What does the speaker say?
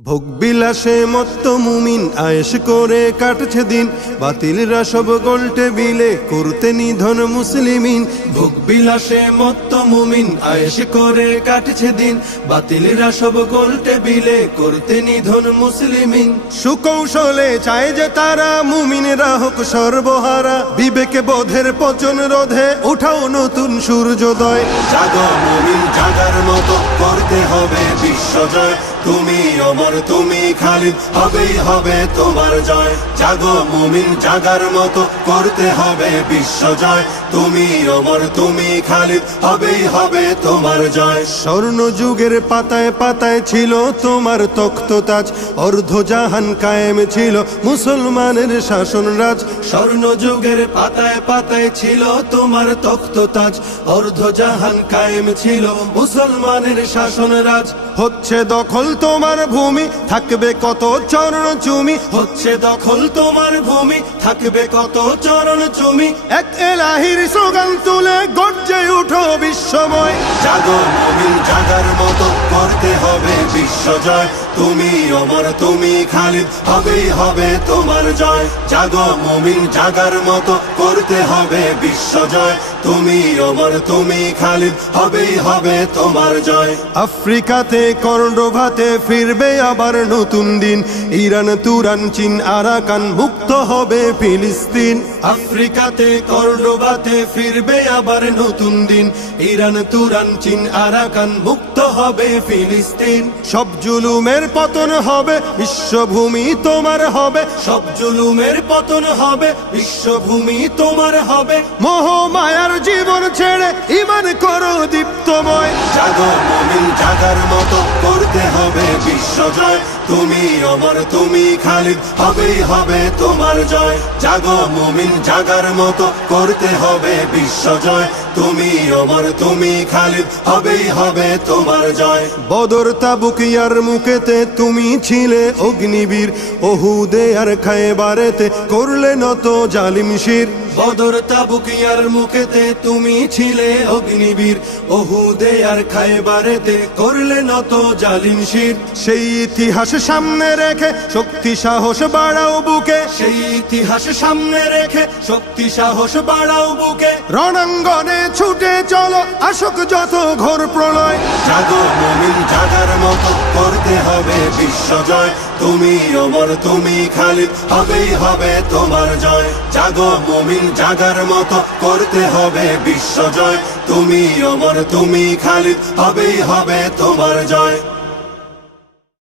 ভোগ বিলাসে মত্ত মুমিন আয়েশ করে কাটছে দিন, বাতিলরা সব গোল টেবিলে করতে নিধন মুসলিমিন। ভোগ বিলাসে মত্ত মুমিন আয়েশ করে কাটছে দিন, বাতিলরা সব গোল টেবিলে করতে নিধন মুসলিমিন। সুকৌশলে চায় যে তারা মুমিনরা হোক সর্বহারা, বিবেকে বোধের পচন রোধে উঠাও নতুন সূর্যোদয়। জাগো মুমিন জাগার মতো করতে হবে বিশ্বজয়, তুমি অমর তুমি খালিদ হবেই হবে তোমার জয়। জাগো মুমিন জাগার মতো করতে হবে বিশ্বজয়, তুমি অমর তুমি খালিদ হবেই হবে তোমার জয়। স্বর্ণ যুগের পাতায় পাতায় ছিল তোমার তখ্ততাজ, অর্ধ জাহান কায়েম ছিল মুসলমানের শাসন রাজ। স্বর্ণ যুগের পাতায় পাতায় ছিল তোমার তখ্ততাজ, অর্ধ জাহান কায়েম ছিল মুসলমানের শাসন রাজ। হচ্ছে দখল তোমার ভূমি থাকবে কত চরণ চুমি, হচ্ছে দখল তোমার ভূমি থাকবে কত চরণ চুমি। এক এলাহির স্লোগান তুলে গর্জে উঠো বিশ্বময়। জাগো মুমিন জাগার মতো করতে হবে বিশ্বজয়, তুমি অমর তুমি খালিদ হবেই হবে তোমার জয়। জাগো মুমিন জাগার মতো করতে হবে বিশ্বজয়, তুমি অমর তুমি খালিদ হবেই হবে তোমার জয়। আফ্রিকাতে কর্ডোভাতে ফিরবে আবার নতুন দিন, ইরান তুরান চীন আরাকান মুক্ত হবে ফিলিস্তিন। আফ্রিকাতে কর্ডোভাতে ফিরবে আবার নতুন দিন, ইরান তুরান চীন আরাকান মুক্ত হবে ফিলিস্তিন। সব জুলুমের পতন হবে বিশ্বভূমি তোমার হবে, সব জুলুমের পতন হবে বিশ্বভূমি তোমার হবে। মোহ মায়ার জীবন ছেড়ে ঈমান করো দীপ্তময়। জাগো মুমিন জাগার মতো করতে হবে বিশ্বজয়, তুমি অমর তুমি খালিদ হবেই হবে তোমার জয়। জাগো মুমিন জাগার মতো করতে হবে বিশ্বজয়, তুমি অমর তুমি খালিদ হবেই হবে তোমার জয়। বদর তাবুক ইয়ারমুকেতে তুমি ছিলে অগ্নিবীর, ওহুদে আর খায়বারেতে করলে নত জালিম শির। বদর তাবুক ইয়ারমুকেতে তুমি ছিলে অগ্নিবীর, ওহুদে আর খায়বারেতে করলে নত জালিম শির। সেই ইতিহাস সামনে রেখে শক্তি সাহস বাড়াও বুকে, সেই ইতিহাস সামনে রেখে শক্তি সাহস বাড়াও বুকে। রণাঙ্গনে ছুটে চলো আসুক যত ঘোর প্রলয়। জাগো মুমিন জাগার মতো করতে হবে বিশ্বজয়, তুমি অমর তুমি খালিদ হবেই হবে তোমার জয়। জাগো মুমিন জাগার মতো করতে হবে বিশ্বজয়, তুমি অমর তুমি খালিদ হবেই হবে তোমার জয়।